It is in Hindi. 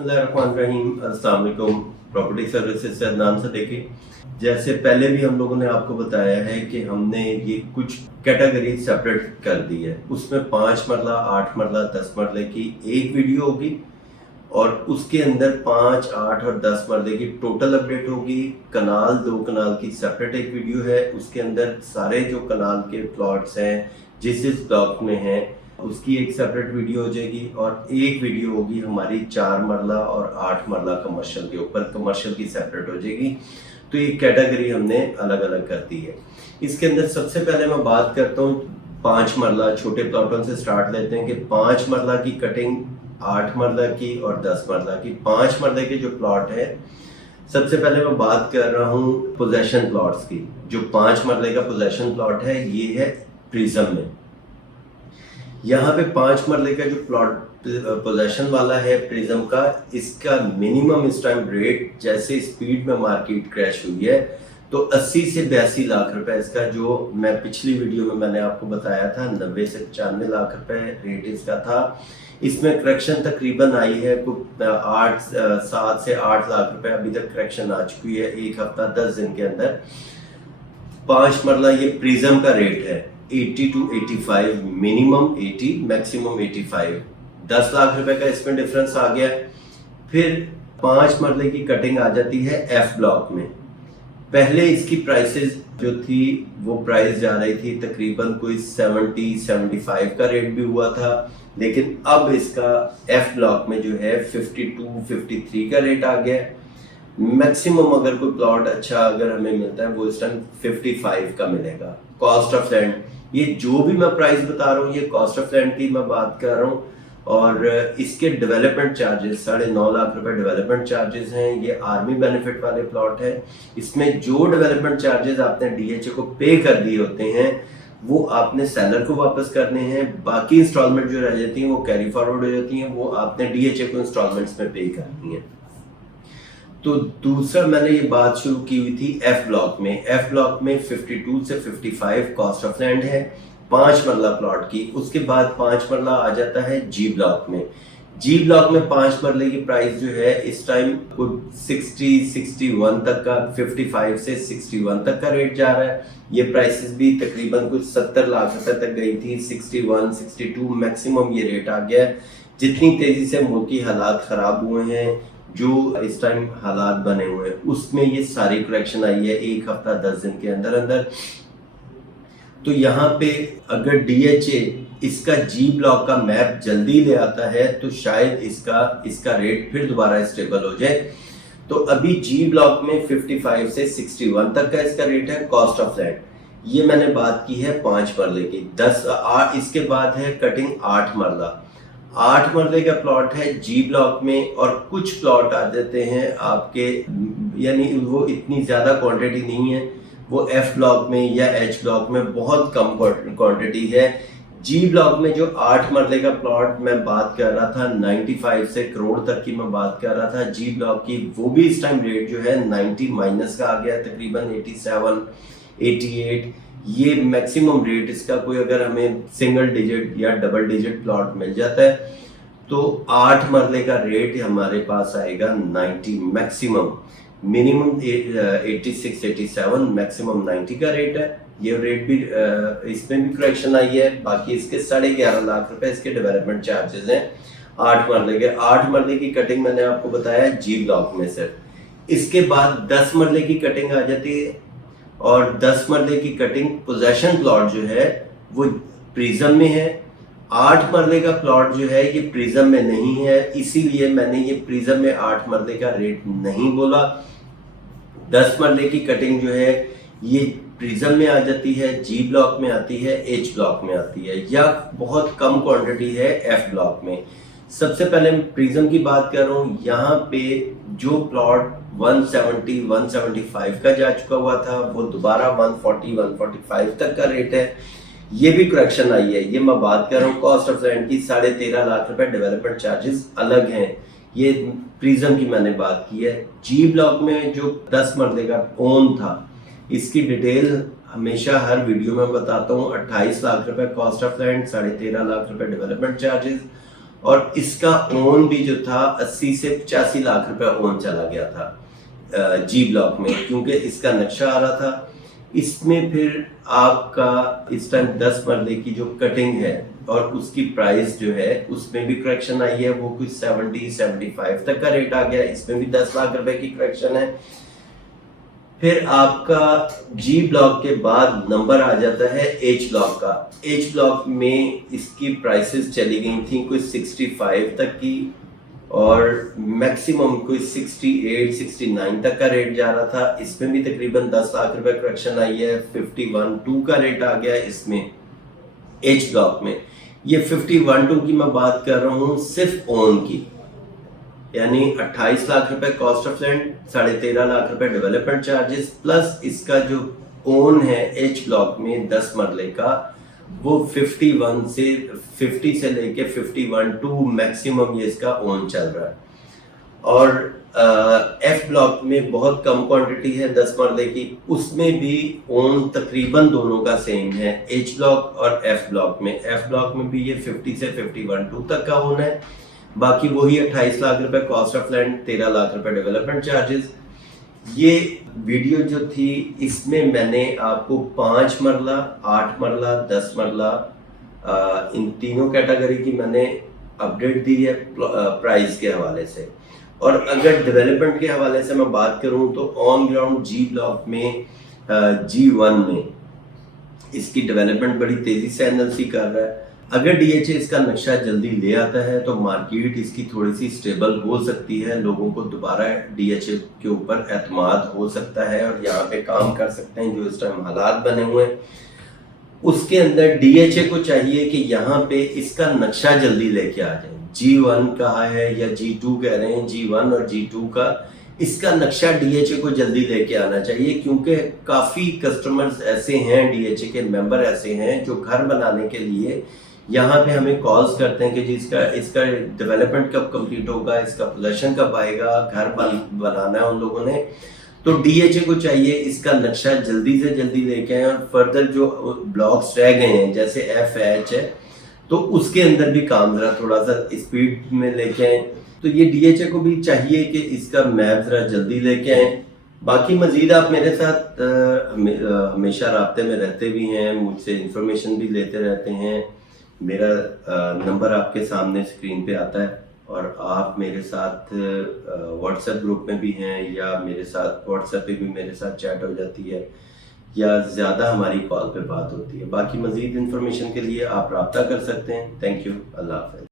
बिस्मिल्लाहिर्रहमानिर्रहीम। अस्सलाम वालेकुम। प्रॉपर्टी सर्विसेज से अदनान से देखिए, जैसे पहले भी हम लोगों ने आपको बताया है कि हमने ये कुछ कैटेगरी सेपरेट कर दी है। उसमें 5 मरला, 8 मरला, 10 मरले की एक वीडियो होगी और उसके अंदर 5, 8 और 10 मरले की टोटल अपडेट होगी। कनाल 2 कनाल की सेपरेट एक वीडियो है, उसके अंदर सारे जो कनाल के प्लॉट्स हैं जिस ब्लॉक में हैं उसकी एक सेपरेट वीडियो हो जाएगी और एक वीडियो होगी हमारी 4 मरला और 8 मरला कमर्शियल के ऊपर। कमर्शियल की सेपरेट हो जाएगी। तो ये कैटेगरी हमने अलग अलग कर दी है। इसके अंदर सबसे पहले मैं बात करता हूँ 5 मरला, छोटे प्लॉटों से स्टार्ट लेते हैं कि 5 मरला की कटिंग, 8 मरला की और 10 मरला की। 5 मरले के जो प्लॉट है, सबसे पहले मैं बात कर रहा हूँ पोजेशन प्लॉट्स की। जो 5 मरले का पोजेशन प्लॉट है ये है प्रिज्म में। यहाँ पे 5 मरले का जो प्लॉट पोजेशन वाला है प्रिज्म का, इसका मिनिमम इस टाइम रेट, जैसे स्पीड में मार्केट क्रैश हुई है तो 80 से 82 लाख रुपए इसका, जो मैं पिछली वीडियो में मैंने आपको बताया था 90 से 95 लाख रुपए रेट इसका था। इसमें करेक्शन तकरीबन आई है 7 से 8 लाख रुपए अभी तक करेक्शन आ चुकी है, एक हफ्ता 10 दिन के अंदर। 5 मरला ये प्रिज्म का रेट है 80 to 85, मिनिमम 80, मैक्सिमम 85। 10 लाख रुपए का इसमें डिफरेंस आ गया। फिर 5 मरले की कटिंग आ जाती है एफ ब्लॉक में। पहले इसकी प्राइसेस जो थी वो प्राइस जा रही थी तकरीबन कोई 70-75 का रेट भी हुआ था, लेकिन अब इसका एफ ब्लॉक में जो है 52-53 का रेट आ गया। मैक्सिमम अगर कोई प्लॉट अच्छा अगर हमें मिलता है वो इस टाइम 55 का मिलेगा। कॉस्ट ऑफ लैंड, ये जो भी मैं प्राइस बता रहा हूँ ये कॉस्ट ऑफ लैंड की मैं बात कर रहा हूँ। और इसके डेवलपमेंट चार्जेस 9.5 लाख रुपए डेवलपमेंट चार्जेस हैं। ये आर्मी बेनिफिट वाले प्लॉट है। इसमें जो डेवलपमेंट चार्जेस आपने डीएचए को पे कर दिए होते हैं वो आपने सेलर को वापस करने हैं। बाकी इंस्टॉलमेंट जो रह जाती हैं वो कैरी फॉरवर्ड हो जाती हैं, वो आपने डीएचए को इंस्टॉलमेंट्स में पे करनी है। तो दूसरा मैंने ये बात शुरू की हुई थी एफ ब्लॉक में। एफ ब्लॉक में 52 से 55 कॉस्ट ऑफ लैंड है 5 मरला प्लॉट की। उसके बाद 5 मरला आ जाता है जी ब्लॉक में। जी ब्लॉक में 5 मरले की प्राइस जो है इस टाइम कुछ 60-61 तक का, 55 से 61 तक का रेट जा रहा है। ये प्राइसेस भी तकरीबन कुछ 70 लाख रुपए तक गई थी, 61-62 मैक्सिमम ये रेट आ गया है। जितनी तेजी से मुल्क की हालात खराब हुए हैं, जो इस टाइम हालात बने हुए हैं, उसमें ये सारी करेक्शन आई है एक हफ्ता 10 दिन के अंदर अंदर। तो यहाँ पे अगर डीएचए इसका जी ब्लॉक का मैप जल्दी ले आता है तो शायद इसका रेट फिर दोबारा स्टेबल हो जाए। तो अभी जी ब्लॉक में 55 से 61 तक का इसका रेट है कॉस्ट ऑफ लैंड। ये मैंने बात की है 5 मरले की। 10 इसके बाद है कटिंग 8 मरला। 8 मरले का प्लॉट है जी ब्लॉक में और कुछ प्लॉट आ जाते हैं आपके, यानी वो इतनी ज्यादा क्वांटिटी नहीं है, वो एफ ब्लॉक में या एच ब्लॉक में बहुत कम क्वांटिटी है। जी ब्लॉक में जो 8 मरले का प्लॉट मैं बात कर रहा था 95 से करोड़ तक की मैं बात कर रहा था जी ब्लॉक की, वो भी इस टाइम रेट जो है 90 माइनस का आ गया, तकरीबन 87-88। ये मैक्सिमम रेट इसका, कोई अगर हमें सिंगल डिजिट या डबल डिजिट प्लॉट मिल जाता है तो 8 मरले का रेट हमारे पास आएगा 90 मैक्सिमम। मिनिमम 86-87, मैक्सिमम 90 का रेट है। ये रेट भी इसमें भी करेक्शन आई है। बाकी इसके 11.5 लाख रुपए इसके डेवलपमेंट चार्जेस हैं 8 मरले के। 8 मरले की कटिंग मैंने आपको बताया जी ब्लॉक में सिर्फ। इसके बाद 10 मरले की कटिंग आ जाती है और 10 मरले की कटिंग पोजेशन प्लॉट जो है वो प्रिज्म में है। 8 मरले का प्लॉट जो है ये प्रिज्म में नहीं है, इसीलिए मैंने ये प्रिज्म में 8 मरले का रेट नहीं बोला। 10 मरले की कटिंग जो है ये प्रिज्म में आ जाती है, जी ब्लॉक में आती है, एच ब्लॉक में आती है, या बहुत कम क्वांटिटी है एफ ब्लॉक में। सबसे पहले प्रिज्म की बात कर रहा हूँ। यहाँ पे जो प्लॉट 170-175 का जा चुका हुआ था वो दोबारा 140-145 तक का रेट है। ये भी करेक्शन आई है। ये मैं बात कर रहा हूँ कॉस्ट ऑफ लैंड की 13.5 लाख रुपए डेवलपमेंट चार्जेस अलग हैं। ये प्रिज्म की मैंने बात की है। जी ब्लॉक में जो 10 मरले का ओन था, इसकी डिटेल हमेशा हर वीडियो में बताता हूँ। 28 लाख रुपए कॉस्ट ऑफ लैंड, 13.5 लाख रुपए डेवलपमेंट चार्जेस और इसका ओन भी जो था 80 से 85 लाख रुपए ओन चला गया था जी ब्लॉक में, क्योंकि इसका नक्शा आ रहा था। इसमें फिर आपका इस टाइम 10 मरले की जो कटिंग है और उसकी प्राइस जो है उसमें भी करेक्शन आई है, वो कुछ 70-75 तक का रेट आ गया, इसमें भी 10 लाख रुपए की करेक्शन है। फिर आपका जी ब्लॉक के बाद नंबर आ जाता है एच ब्लॉक का। एच ब्लॉक में इसकी प्राइसेस चली गई थी कुछ 65 तक की और मैक्सिमम कुछ 68-69 तक का रेट जा रहा था। इसमें भी तकरीबन 10 लाख रुपए करेक्शन आई है, 51.2 का रेट आ गया इसमें एच ब्लॉक में। ये 51.2 की मैं बात कर रहा हूँ सिर्फ ओन की, यानी 28 लाख रुपए कॉस्ट ऑफ लैंड, 13.5 लाख रुपए डेवलपमेंट चार्जेस, प्लस इसका जो ओन है एच ब्लॉक में 10 मरले का वो 50 से लेके 51.2 मैक्सिमम ये इसका ओन चल रहा है। और एफ ब्लॉक में बहुत कम क्वांटिटी है 10 मरले की, उसमें भी ओन तकरीबन दोनों का सेम है एच ब्लॉक और एफ ब्लॉक में। एफ ब्लॉक में भी ये 50 से 51.2 तक का ओन है, बाकी वही 28 लाख रुपए कॉस्ट ऑफ लैंड, 13 लाख रुपए डेवलपमेंट चार्जेस। ये वीडियो जो थी इसमें मैंने आपको 5 मरला, 8 मरला, 10 मरला इन तीनों कैटेगरी की मैंने अपडेट दी है प्राइस के हवाले से। और अगर डेवलपमेंट के हवाले से मैं बात करूं तो ऑन ग्राउंड जी ब्लॉक में G1 में इसकी डेवलपमेंट बड़ी तेजी से एनएलसी कर रहा है। अगर डीएचए इसका नक्शा जल्दी ले आता है तो मार्केट इसकी थोड़ी सी स्टेबल हो सकती है, लोगों को दोबारा डीएचए के ऊपर एतमाद हो सकता है और यहाँ पे काम कर सकते हैं जो इस टाइम हालात बने हुए हैं। उसके अंदर डीएचए को चाहिए कि यहाँ पे इसका नक्शा जल्दी लेके आ जाए। G1 कहा है या G2 कह रहे हैं, G1 और G2 का इसका नक्शा डीएचए को जल्दी लेके आना चाहिए, क्योंकि काफ़ी कस्टमर्स ऐसे हैं, डीएचए के मेंबर ऐसे हैं जो घर बनाने के लिए यहाँ पे हमें कॉल्स करते हैं कि जी इसका डेवलपमेंट कब कंप्लीट होगा, इसका पोजेशन कब आएगा, घर बनाना है उन लोगों ने। तो डीएचए को चाहिए इसका नक्शा जल्दी से जल्दी लेके आए और फर्दर जो ब्लॉक्स रह गए हैं जैसे FH है तो उसके अंदर भी काम जरा थोड़ा सा स्पीड में लेके आए। तो ये डीएचए को भी चाहिए कि इसका मैप जरा जल्दी लेके आए। बाकी मजीद आप मेरे साथ हमेशा राब्ते में रहते भी हैं, मुझसे इंफॉर्मेशन भी लेते रहते हैं। मेरा नंबर आपके सामने स्क्रीन पे आता है और आप मेरे साथ व्हाट्सएप ग्रुप में भी हैं या मेरे साथ व्हाट्सएप पे भी मेरे साथ चैट हो जाती है या ज़्यादा हमारी कॉल पे बात होती है। बाकी मज़ीद इंफॉर्मेशन के लिए आप रब्ता कर सकते हैं। थैंक यू, अल्लाह हाफ़िज़।